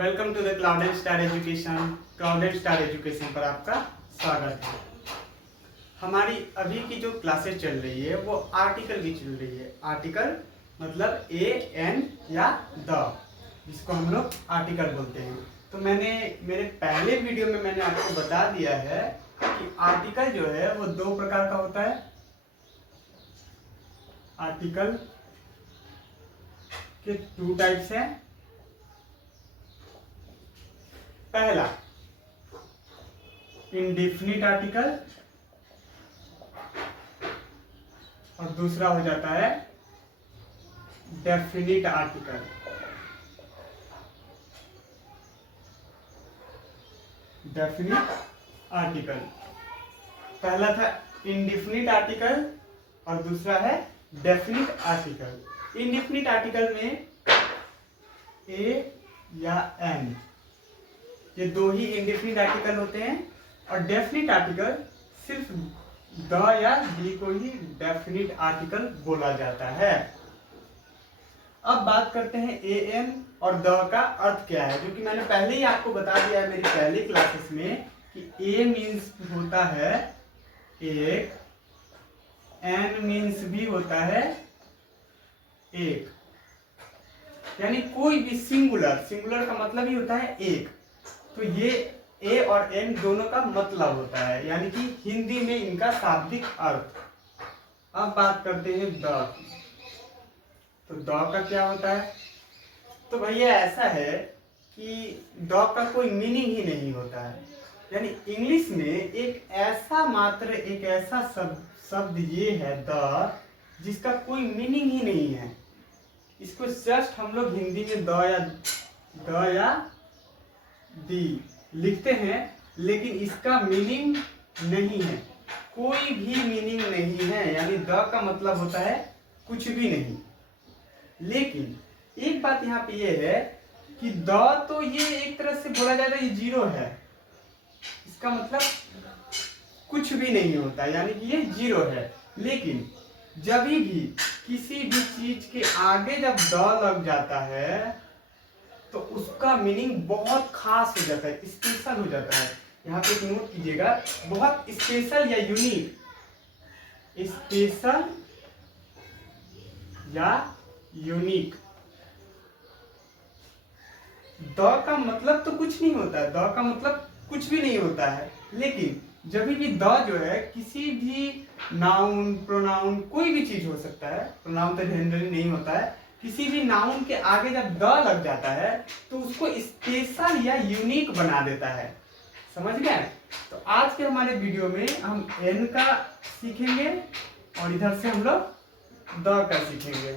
Welcome to the Cloud and Star Education. Cloud and Star Education पर आपका स्वागत है। हमारी अभी की जो क्लासेस चल रही है वो आर्टिकल की चल रही है। आर्टिकल मतलब ए एन या द, जिसको हम लोग आर्टिकल बोलते हैं। तो मैंने मेरे पहले वीडियो में मैंने आपको बता दिया है कि आर्टिकल जो है वो दो प्रकार का होता है। आर्टिकल के टू टाइप्स हैं। पहला इंडेफिनिट आर्टिकल और दूसरा हो जाता है डेफिनिट आर्टिकल। डेफिनिट आर्टिकल पहला था इंडेफिनिट आर्टिकल और दूसरा है डेफिनिट आर्टिकल। इंडेफिनिट आर्टिकल में ए या एन, ये दो ही इंडेफिनिट आर्टिकल होते हैं और डेफिनिट आर्टिकल सिर्फ द या दी को ही डेफिनिट आर्टिकल बोला जाता है। अब बात करते हैं ए एन और द का अर्थ क्या है, जो कि मैंने पहले ही आपको बता दिया है मेरी पहली क्लासेस में कि ए मीन्स होता है एक, एन मीन्स भी होता है एक, यानी कोई भी सिंगुलर का मतलब ही होता है एक। तो ये ए और एन दोनों का मतलब होता है, यानी कि हिंदी में इनका शाब्दिक अर्थ। अब बात करते हैं द की। तो द का क्या होता है? तो भैया ऐसा है कि द का कोई मीनिंग ही नहीं होता है। यानी इंग्लिश में एक ऐसा शब्द ये है द, जिसका कोई मीनिंग ही नहीं है। इसको जस्ट हम लोग हिंदी में द या दी लिखते हैं, लेकिन इसका मीनिंग नहीं है, कोई भी मीनिंग नहीं है। यानी द का मतलब होता है कुछ भी नहीं। लेकिन एक बात यहाँ पे ये है कि द तो ये एक तरह से बोला जाता है ये जीरो है, इसका मतलब कुछ भी नहीं होता, यानी कि ये जीरो है। लेकिन जब भी किसी भी चीज के आगे जब द लग जाता है तो उसका मीनिंग बहुत खास हो जाता है, स्पेशल हो जाता है। यहाँ पे एक नोट कीजिएगा, बहुत स्पेशल या यूनिक। स्पेशल या यूनिक। द का मतलब तो कुछ नहीं होता है, द का मतलब कुछ भी नहीं होता है। लेकिन जब भी द जो है किसी भी नाउन, प्रोनाउन, कोई भी चीज हो सकता है, प्रोनाउन तो जनरली नहीं होता है, किसी भी नाउन के आगे जब द लग जाता है तो उसको स्पेशल या यूनिक बना देता है। समझ गए? तो आज के हमारे वीडियो में हम एन का सीखेंगे और इधर से हम लोग द का सीखेंगे।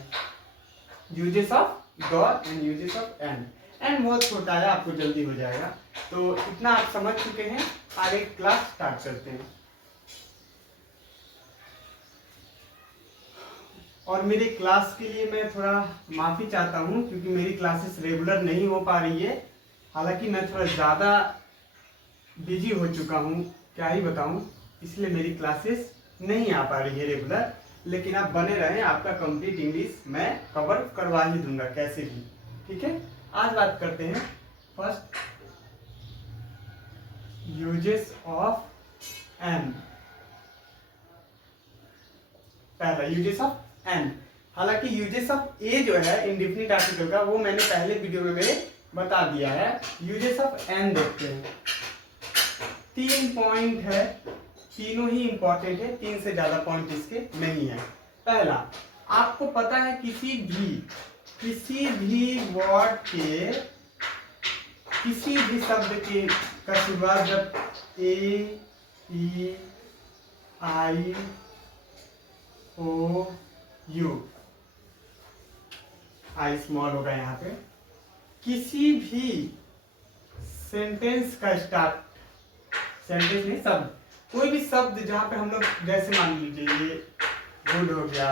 Uses of the and uses of an. An बहुत छोटा है, आपको जल्दी हो जाएगा। तो इतना आप समझ चुके हैं, आगे क्लास स्टार्ट करते हैं। और मेरी क्लास के लिए मैं थोड़ा माफ़ी चाहता हूँ, क्योंकि मेरी क्लासेस रेगुलर नहीं हो पा रही है। हालांकि मैं थोड़ा ज़्यादा बिजी हो चुका हूँ, क्या ही बताऊँ, इसलिए मेरी क्लासेस नहीं आ पा रही है रेगुलर। लेकिन आप बने रहें, आपका कंप्लीट इंग्लिश मैं कवर करवा ही दूंगा कैसे भी। ठीक है, आज बात करते हैं फर्स्ट यूजेस ऑफ एन। पहला यूजेस ऑफ एन। हालांकि यूजेस ऑफ ए जो है इंडेफिनिट आर्टिकल का, वो मैंने पहले वीडियो में मेरे बता दिया है। यूजेस ऑफ एन देखते हैं। 3 पॉइंट है, तीनों ही इंपॉर्टेंट है, 3 से ज्यादा पॉइंट इसके नहीं है। पहला, आपको पता है किसी भी वर्ड के, किसी भी शब्द के का शुरुआत जब ए, E, I, O, you, I small होगा यहाँ पे, किसी भी सेंटेंस का स्टार्ट, सेंटेंस नहीं शब्द, कोई भी शब्द जहाँ पे हम लोग जैसे मान लीजिए ये गुड हो गया,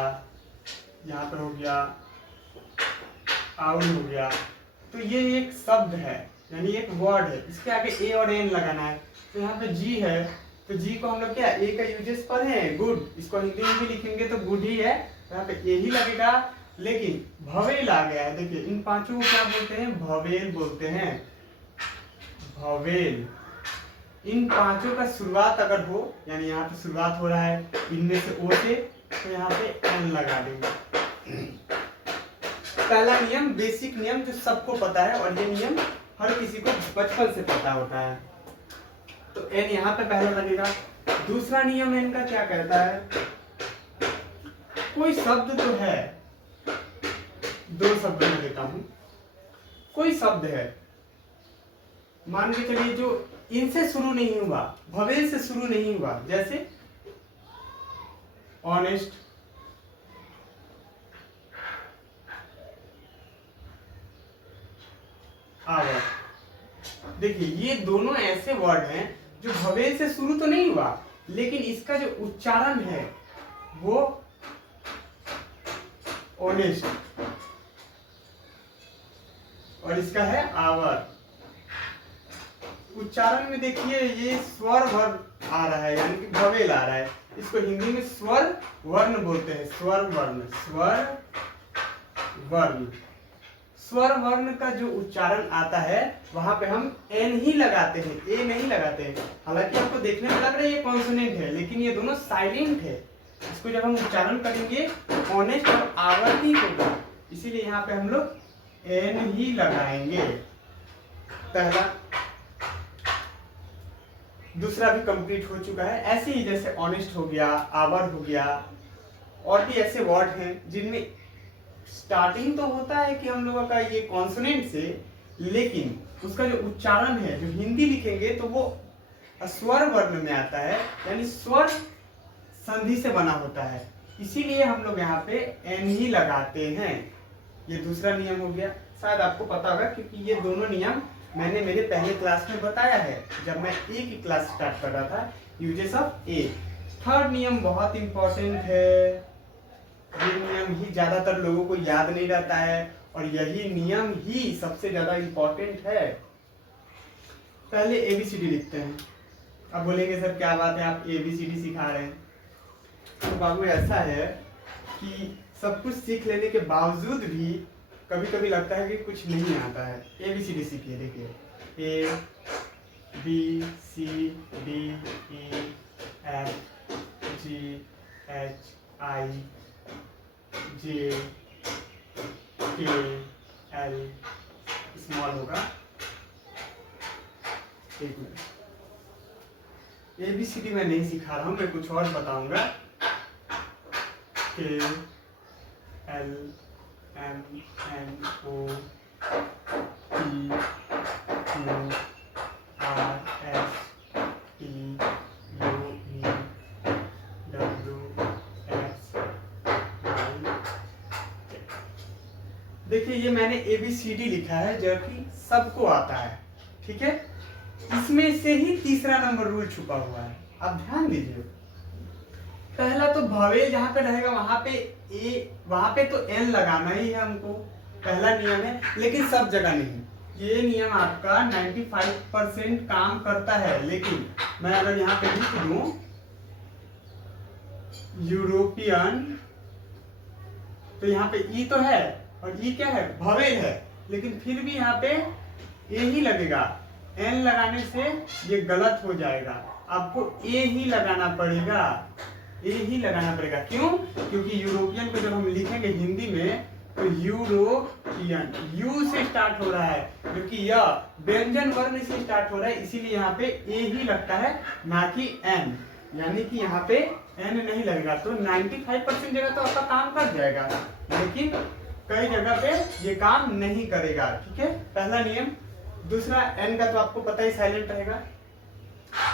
यहाँ पे हो गया आउल हो गया, तो ये एक शब्द है, यानी एक वर्ड है। इसके आगे ए और एन लगाना है। तो यहाँ पे जी है, तो जी को हम लोग क्या ए का यूजेस पर है गुड, इसको हिंदी में भी लिखेंगे तो गुड ही है, यहाँ पे ए ही लगेगा। लेकिन भवेल आ गया है, देखिए इन पांचों को क्या बोलते हैं? भवेल बोलते हैं। वॉवेल। इन पांचों का शुरुआत अगर हो, यानी यहाँ पे शुरुआत हो रहा है इनमें से ओ से, तो यहाँ पे एन लगा देंगे। पहला नियम, बेसिक नियम जो सबको पता है, और ये नियम हर किसी को बचपन से पता होता है। तो एन यहाँ पे पहला लगेगा। दूसरा नियम एन का क्या कहता है, कोई शब्द तो है, दो शब्द में लेता हूं, कोई शब्द है, मान के चलिए जो इनसे शुरू नहीं हुआ, भवेल से शुरू नहीं हुआ, जैसे ऑनेस्ट, आवर। देखिए ये दोनों ऐसे वर्ड हैं जो भवेल से शुरू तो नहीं हुआ, लेकिन इसका जो उच्चारण है वो ऑनेस्ट, और इसका है आवर। उच्चारण में देखिए ये स्वर वर्ण आ रहा है, यानी कि भवेल आ रहा है। इसको हिंदी में स्वर वर्ण बोलते हैं, स्वर वर्ण, स्वर वर्ण। स्वर वर्ण का जो उच्चारण आता है वहां पे हम एन ही लगाते हैं, ए नहीं लगाते हैं। हालांकि आपको देखने में लग रहा है ये कॉन्सोनेंट है, लेकिन ये दोनों साइलेंट है। इसको जब हम उच्चारण करेंगे ऑनेस्ट और आवर ही होगा, इसीलिए यहाँ पे हम लोग एन ही लगाएंगे। पहला, दूसरा भी कंप्लीट हो चुका है। ऐसे ही जैसे ऑनेस्ट हो गया, आवर हो गया, और भी ऐसे वर्ड हैं जिनमें स्टार्टिंग तो होता है कि हम लोगों का ये कॉन्सोनेंट से, लेकिन उसका जो उच्चारण है, जो हिंदी लिखेंगे तो वो स्वर वर्ण में आता है, यानी स्वर संधि से बना होता है। इसीलिए हम लोग यहाँ पे एन ही लगाते हैं। ये दूसरा नियम हो गया, शायद आपको पता होगा क्योंकि ये दोनों नियम मैंने मेरे पहले क्लास में बताया है, जब मैं ए की क्लास स्टार्ट कर रहा था, यूजेस ऑफ ए। थर्ड नियम बहुत इंपॉर्टेंट है, ये नियम ही ज्यादातर लोगों को याद नहीं रहता है, और यही नियम ही सबसे ज्यादा इंपॉर्टेंट है। पहले एबीसीडी लिखते हैं। अब बोलेंगे सर क्या बात है, आप एबीसीडी सिखा रहे हैं। तो बाबू ऐसा है कि सब कुछ सीख लेने के बावजूद भी कभी कभी लगता है कि कुछ नहीं आता है। एबीसीडी सीखिए, देखिए A B C D E F G H I J K L, small होगा। एक मिनट, एबीसीडी मैं नहीं सिखा रहा हूँ, मैं कुछ और बताऊंगा। K L M N O P Q R S T U E W X Y. देखिए ये मैंने एबीसीडी लिखा है जो कि सबको आता है, ठीक है। इसमें से ही तीसरा नंबर रूल छुपा हुआ है, आप ध्यान दीजिए। पहला तो भवेल जहां पे रहेगा वहां पे ए, वहां पे तो एन लगाना ही है हमको, पहला नियम है, लेकिन सब जगह नहीं। ये नियम आपका 95% काम करता है, लेकिन मैं अगर यहाँ पे लिख दूं यूरोपियन, तो यहाँ पे ई तो है, और ई क्या है, भवेल है, लेकिन फिर भी यहाँ पे ए ही लगेगा। एन लगाने से ये गलत हो जाएगा, आपको ए ही लगाना पड़ेगा, ए ही लगाना पड़ेगा। क्यों? क्योंकि यूरोपियन को जब हम लिखेंगे हिंदी में तो यूरोपियन, यू से स्टार्ट हो रहा है, क्योंकि यह व्यंजन वर्ण से स्टार्ट हो रहा है, इसीलिए यहाँ पे ए ही लगता है, ना कि एन। यानी कि यहाँ पे एन नहीं लगेगा, तो 95% जगह तो आपका काम कर जाएगा, लेकिन कई जगह पे ये काम नहीं करेगा, ठीक है। पहला नियम। दूसरा, एन का तो आपको पता ही साइलेंट रहेगा।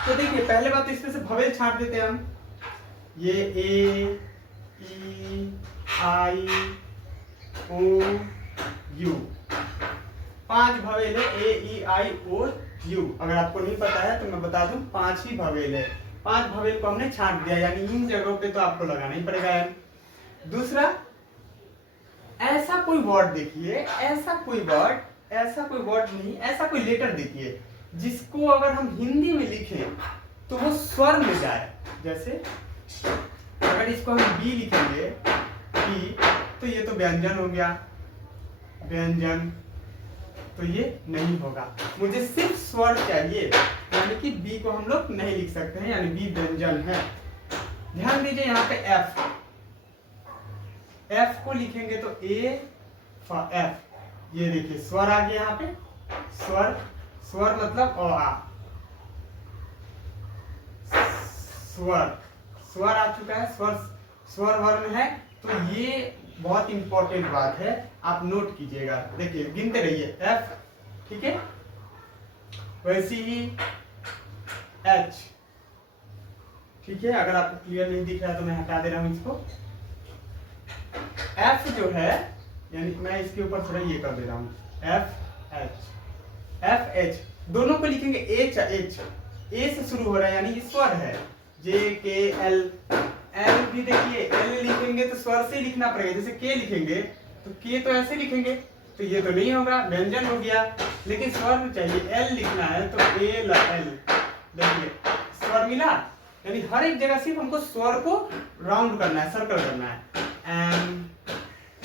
तो देखिए पहले बात तो इसमें से भवेल छांट देते हैं हम। ये ए ई आई ओ यू, 5 भवेल है, ए ई आई ओ यू। अगर आपको नहीं पता है तो मैं बता दूं, 5 ही भवेल है। 5 भवेल को हमने छांट दिया, यानी इन जगहों पे तो आपको लगाना ही पड़ेगा एन। दूसरा, ऐसा कोई वर्ड देखिए, ऐसा कोई वर्ड नहीं, ऐसा कोई लेटर देखिए जिसको अगर हम हिंदी में लिखें तो वो स्वर में जाए। जैसे अगर इसको हम बी लिखेंगे, बी, तो ये तो व्यंजन हो गया, व्यंजन। तो ये नहीं होगा। मुझे सिर्फ स्वर चाहिए, यानी कि बी को हम लोग नहीं लिख सकते हैं, यानी बी व्यंजन है। ध्यान दीजिए यहाँ पे एफ, एफ को लिखेंगे तो ए एफ, ये देखिए स्वर आ गया यहाँ पे, स्वर, स्वर मतलब अ आ, स्वर, स्वर आ चुका है, स्वर स्वर वर्ण है। तो ये बहुत इंपॉर्टेंट बात है, आप नोट कीजिएगा। देखिए गिनते रहिए एफ, ठीक है, वैसे ही एच, ठीक है। अगर आपको क्लियर नहीं दिख रहा है तो मैं हटा दे रहा हूं इसको। एफ जो है, यानी मैं इसके ऊपर थोड़ा ये कर दे रहा हूं, एफ एच, एफ एच दोनों को लिखेंगे एच एच, ए से शुरू हो रहा है यानी ये स्वर है। जे के एल, एल भी देखिए एल लिखेंगे तो स्वर से लिखना पड़ेगा, जैसे के लिखेंगे तो के तो ऐसे लिखेंगे, तो ये तो नहीं होगा, व्यंजन हो गया। लेकिन स्वर में चाहिए, एल लिखना है तो एल एल, देखिए स्वर मिला, यानी हर एक जगह सिर्फ हमको स्वर को राउंड करना है, सर्कल करना है।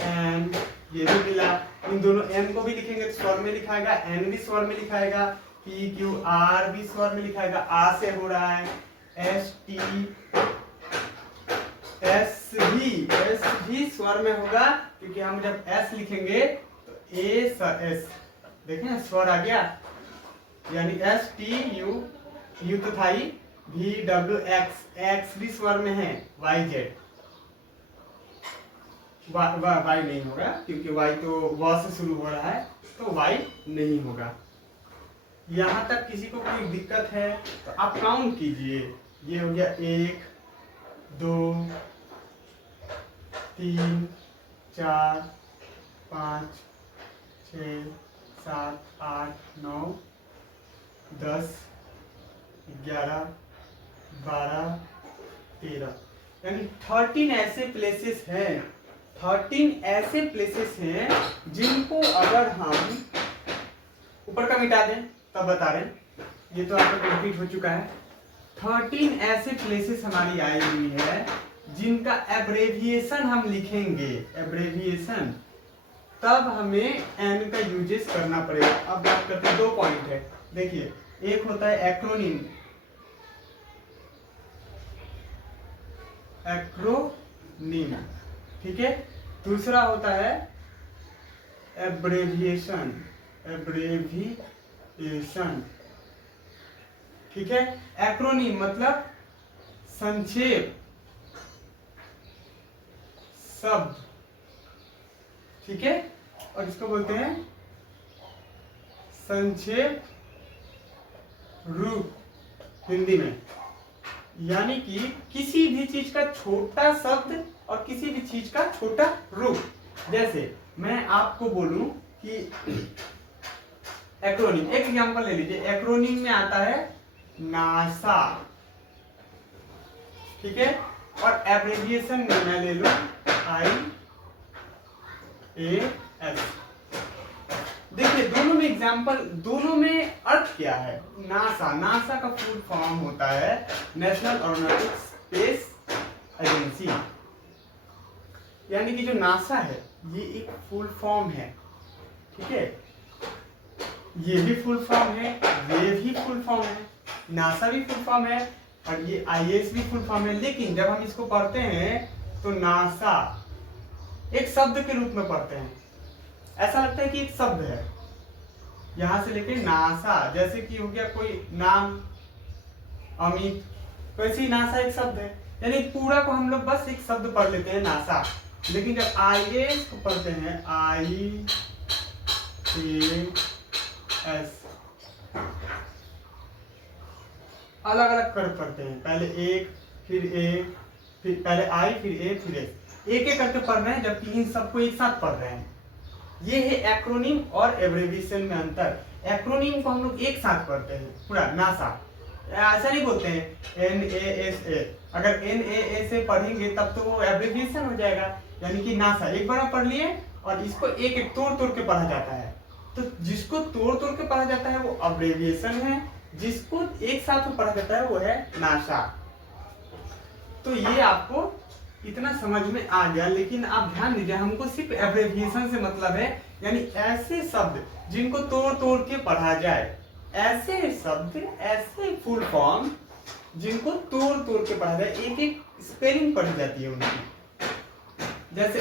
एम, ये भी मिला। इन दोनों एम को भी लिखेंगे तो स्वर में लिखाएगा, एन भी स्वर में लिखाएगा, पी क्यू आर भी स्वर में लिखाएगा, आ से हो रहा है, एस टी, एस भी स्वर में होगा, क्योंकि हम जब एस लिखेंगे तो एस, देखें स्वर आ गया, यानी एस टी यू, यू तो था ही, वी डब्ल्यू एक्स, एक्स भी स्वर में है, वाई जेड, वाई नहीं होगा क्योंकि वाई तो व से शुरू हो रहा है, तो वाई नहीं होगा। यहाँ तक किसी को कोई दिक्कत है तो आप काउंट कीजिए। ये हो गया 1 2 3 4 5 6 7 8 9 10 11 12 13, यानी 13 ऐसे प्लेसेस हैं, 13 ऐसे प्लेसेस हैं जिनको अगर हम ऊपर का मिटा दें तब बता रहे हैं, ये तो आपका कंप्लीट हो चुका है। 13 ऐसे प्लेसेस हमारी आई हुई है जिनका एब्रेविएशन हम लिखेंगे, एब्रेविएशन, तब हमें एन का यूजेस करना पड़ेगा। अब बात करते हैं, 2 पॉइंट है, देखिए एक होता है एक्रोनिम, एक्रोनिम, ठीक है, दूसरा होता है एब्रेविएशन, एब्रेविएशन, ठीक है। एक्रोनिम मतलब संक्षेप शब्द, ठीक है, और इसको बोलते हैं संक्षेप रूप हिंदी में, यानी कि किसी भी चीज का छोटा शब्द और किसी भी चीज का छोटा रूप। जैसे मैं आपको बोलूं कि एक्रोनिम, एक एग्जांपल ले लीजिए, एक्रोनिम में आता है नासा, ठीक है, और एब्रेविएशन में मैं ले लूं IAS। देखिए दोनों में एग्जांपल, दोनों में अर्थ क्या है। नासा, नासा का फुल फॉर्म होता है नेशनल एरोनॉटिक्स स्पेस एजेंसी, यानी कि जो नासा है ये एक फुल फॉर्म है, ठीक है, ये भी फुल फॉर्म है, ये भी फुल फॉर्म है, नासा भी फुल फॉर्म है, और ये IAS भी फुल फॉर्म है। लेकिन जब हम इसको पढ़ते हैं तो नासा एक शब्द के रूप में पढ़ते हैं, ऐसा लगता है कि एक शब्द है, यहां से लेके नासा, जैसे कि हो गया कोई नाम अमित, वैसे ही नासा एक शब्द है, यानी पूरा को हम लोग बस एक शब्द पढ़ लेते हैं नासा। लेकिन जब IAS को पढ़ते हैं, IAS, अलग अलग कर पढ़ते हैं, पहले एक फिर ए, फिर पहले आई फिर ए फिर एस, एक एक करके पढ़ रहे हैं, जबकि इन सबको एक साथ पढ़ रहे हैं। ये है एक्रोनिम और एब्रेविएशन में अंतर। एक्रोनिम को हम लोग एक साथ पढ़ते हैं पूरा नासा, ऐसा नहीं बोलते हैं NASA, अगर NASA पढ़ेंगे तब तो वो एब्रेविएशन हो जाएगा, यानी कि नासा एक बार पढ़ लिए और इसको एक एक तोड़ तोड़ के पढ़ा जाता है। तो जिसको तोड़ तोड़ के पढ़ा जाता है वो एब्रेविएशन है, जिसको एक साथ में पढ़ा जाता है वो है नासा। तो ये आपको इतना समझ में आ गया, लेकिन आप ध्यान दीजिए, हमको सिर्फ एब्रेविएशन से मतलब है, यानी ऐसे शब्द जिनको तोड़ तोड़ के पढ़ा जाए, ऐसे शब्द, ऐसे फुल फॉर्म जिनको तोड़ तोड़ के पढ़ा जाए, एक एक स्पेलिंग पढ़ी जाती है उनकी। जैसे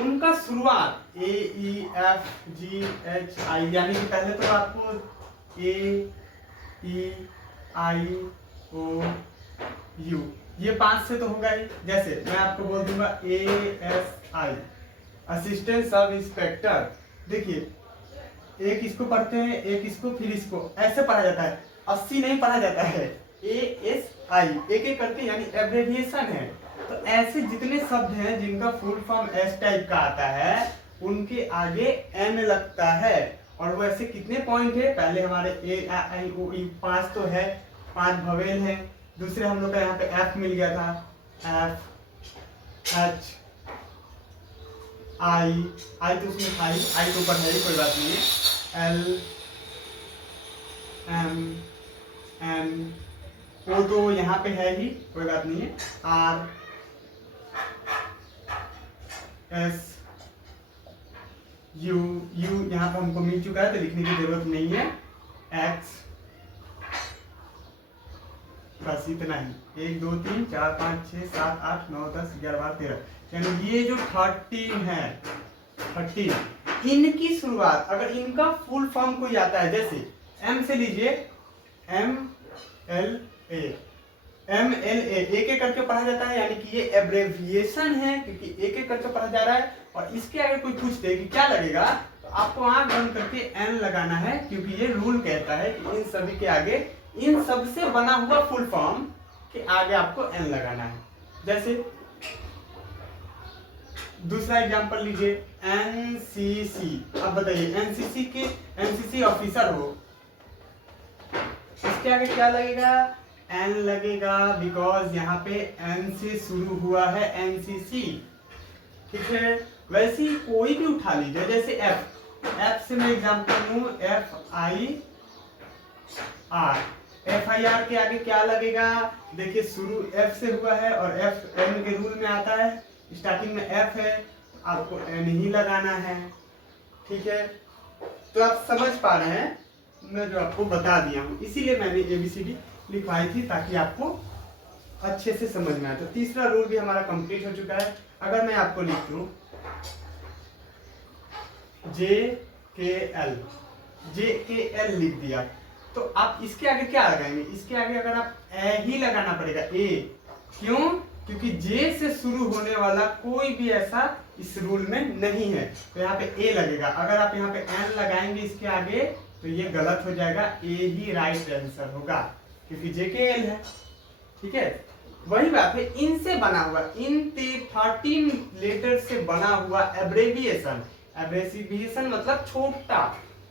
उनका शुरुआत ए ई एफ जी एच आई, यानी कि पहले तो आपको ए ई आई ओ यू, ये 5 से तो होगा ही। जैसे मैं आपको बोल दूंगा A S I, assistant sub inspector. देखिए, एक इसको पढ़ते हैं, एक इसको, फिर इसको, ऐसे पढ़ा जाता है। 80 नहीं पढ़ा जाता है, ए एस आई, एक एक करके, यानी एब्रेविएशन है। तो ऐसे जितने शब्द हैं जिनका फुल फॉर्म एस टाइप का आता है, उनके आगे एन लगता है। और वो ऐसे कितने पॉइंट है, पहले हमारे ए आई ओ ई 5 तो है, 5 भवेल है। दूसरे हम लोग का यहाँ पे एफ मिल गया था, एफ एच आई, आई तो उसमें आई तो ऊपर है ही, कोई बात नहीं है। एल एम एन ओ तो यहाँ पे है ही, कोई बात नहीं है। आर एस यू, यू यहाँ पे हमको मिल चुका है तो लिखने की जरूरत नहीं है। एक्स, बस इतना ही। 1 2 3 4 5 6 7 8 9 10 11 12 13, यानी ये जो 13 है, 13, इनकी शुरुआत, अगर इनका फुल फॉर्म कोई आता है, जैसे एम से लीजिए, M L A, M L A, एक एक करके पढ़ा जाता है, यानी कि ये एब्रेविएशन है, क्योंकि एक एक करके पढ़ा जा रहा है। और इसके आगे कोई पूछते कि क्या लगेगा, तो आपको आंख बंद करके एन लगाना है, क्योंकि ये रूल कहता है कि इन सभी के आगे, इन सब से बना हुआ फुल फॉर्म के आगे आपको एन लगाना है। जैसे दूसरा एग्जांपल लीजिए, एनसीसी। अब बताइए, एनसीसी के, एनसीसी ऑफिसर हो, इसके आगे क्या लगेगा, एन लगेगा, बिकॉज यहाँ पे एन से शुरू हुआ है, एनसीसी। ठीक है, वैसे ही कोई भी उठा लीजिए, जैसे एफ, एफ से मैं एग्जांपल लूं, F I R, F I R के आगे क्या लगेगा, देखिए शुरू एफ से हुआ है, और एफ एन के रूल में आता है, स्टार्टिंग में एफ है, आपको एन ही लगाना है। ठीक है, तो आप समझ पा रहे हैं, मैं जो आपको बता दिया हूं, इसीलिए मैंने एबीसीडी लिखवाई थी, ताकि आपको अच्छे से समझ में आए। तो तीसरा रूल भी हमारा कंप्लीट हो चुका है। अगर मैं आपको लिख दूं जे के एल लिख दिया, तो आप इसके आगे क्या लगाएंगे, इसके आगे अगर आप ए ही लगाना पड़ेगा, ए। क्यों, क्योंकि जे से शुरू होने वाला कोई भी ऐसा इस रूल में नहीं है, तो यहाँ पे ए लगेगा। अगर आप यहाँ पे एन लगाएंगे इसके आगे, तो ये गलत हो जाएगा, ए ही राइट आंसर होगा, क्योंकि जे के एल है। ठीक है, वही बात है, इनसे बना हुआ, इन 13 लेटर से बना हुआ एब्रेविएशन, एब्रेविएशन मतलब छोटा,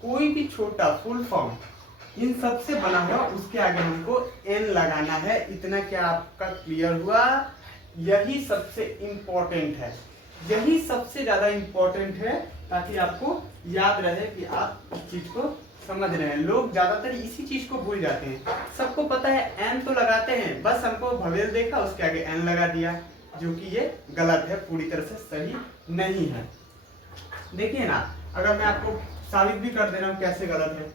कोई भी छोटा फुल फॉर्म, इन सब से बना हुआ, उसके आगे हमको एन लगाना है। इतना क्या आपका क्लियर हुआ? यही सबसे इंपॉर्टेंट है, यही सबसे ज्यादा इंपॉर्टेंट है, ताकि आपको याद रहे कि आप इस चीज को समझ रहे हैं। लोग ज्यादातर इसी चीज को भूल जाते हैं। सबको पता है एन तो लगाते हैं, बस हमको भवेल देखा उसके आगे एन लगा दिया, जो कि ये गलत है, पूरी तरह से सही नहीं है। देखिए ना, अगर मैं आपको साबित भी कर दे रहा हूँ कैसे गलत है,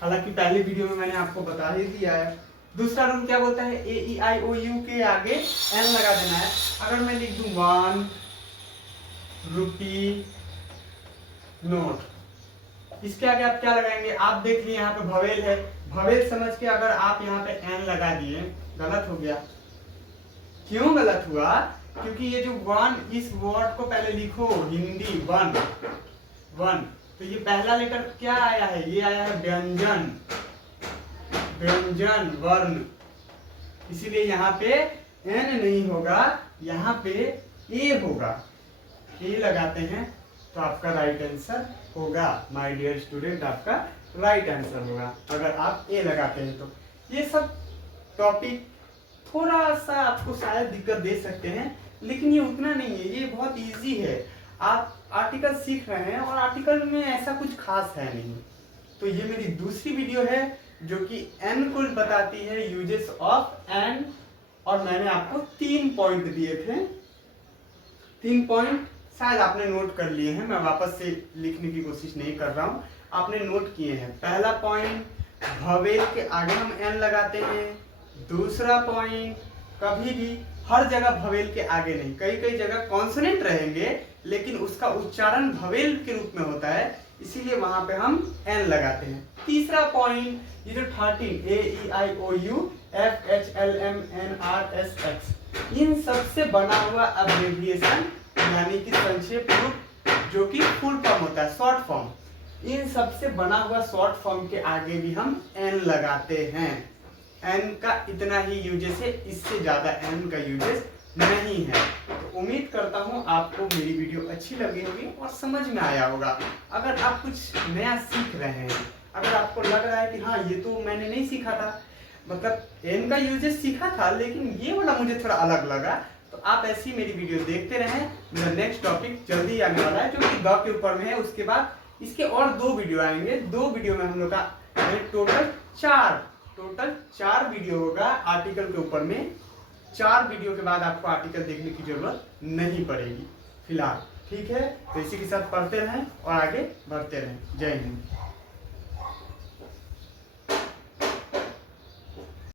हालांकि पहले वीडियो में मैंने आपको बता ही दिया है। दूसरा रूल क्या बोलता है, ए ई आई ओ यू के आगे एन लगा देना है। अगर मैं लिख दूं 1 रुपी नोट, इसके आगे आप क्या लगाएंगे, आप देख लिए यहाँ पे भवेल है, भवेल समझ के अगर आप यहाँ पे एन लगा दिए, गलत हो गया। क्यों गलत हुआ? क्योंकि ये जो 1, इस वर्ड को पहले लिखो, हिंदी 1, तो ये पहला लेटर क्या आया है, ये आया है व्यंजन, व्यंजन वर्ण, इसीलिए यहाँ पे एन नहीं होगा, यहाँ पे ए होगा। ए लगाते हैं तो आपका राइट आंसर होगा, माय डियर स्टूडेंट, आपका राइट आंसर होगा अगर आप ए लगाते हैं। तो ये सब टॉपिक थोड़ा सा आपको शायद दिक्कत दे सकते हैं, लेकिन ये उतना नहीं है, ये बहुत इजी है। आप आर्टिकल सीख रहे हैं और आर्टिकल में ऐसा कुछ खास है नहीं। तो ये मेरी दूसरी वीडियो है जो कि एन को बताती है, यूजेस ऑफ एन और मैंने आपको 3 पॉइंट दिए थे। 3 पॉइंट शायद आपने नोट कर लिए हैं, मैं वापस से लिखने की कोशिश नहीं कर रहा हूँ, आपने नोट किए हैं। पहला पॉइंट, भवेल के आगे हम एन लगाते हैं। दूसरा पॉइंट, कभी भी हर जगह भवेल के आगे नहीं, कई कई जगह कॉन्सोनेंट रहेंगे लेकिन उसका उच्चारण भवेल के रूप में होता है, इसीलिए वहां पे हम एन लगाते हैं। तीसरा पॉइंट, ये जो 13 A E I O U F H L M N R S X, इन सबसे बना हुआ अब्रेविएशन यानी कि संक्षेप रूप जो कि फुल फॉर्म होता है, शॉर्ट फॉर्म, इन सबसे बना हुआ शॉर्ट फॉर्म के आगे भी हम एन लगाते हैं। एन का इतना ही यूजेस है, इससे ज्यादा एन का यूजेस नहीं है। तो उम्मीद करता हूँ आपको मेरी वीडियो अच्छी लगी होगी और समझ में आया होगा। अगर आप कुछ नया सीख रहे हैं, अगर आपको लग रहा है कि हाँ ये तो मैंने नहीं सीखा था, मतलब एन का यूजेस सीखा था लेकिन ये वाला मुझे थोड़ा अलग लगा, तो आप ऐसी मेरी वीडियो देखते रहें। मेरा नेक्स्ट टॉपिक जल्दी आने वाला है जो कि द के ऊपर में है। उसके बाद इसके और 2 वीडियो आएंगे। 2 वीडियो में हम लोग का टोटल 4 वीडियो होगा आर्टिकल के ऊपर में। 4 वीडियो के बाद आपको आर्टिकल देखने की जरूरत नहीं पड़ेगी फिलहाल, ठीक है। तो इसी के साथ पढ़ते रहें और आगे बढ़ते रहें। जय हिंद।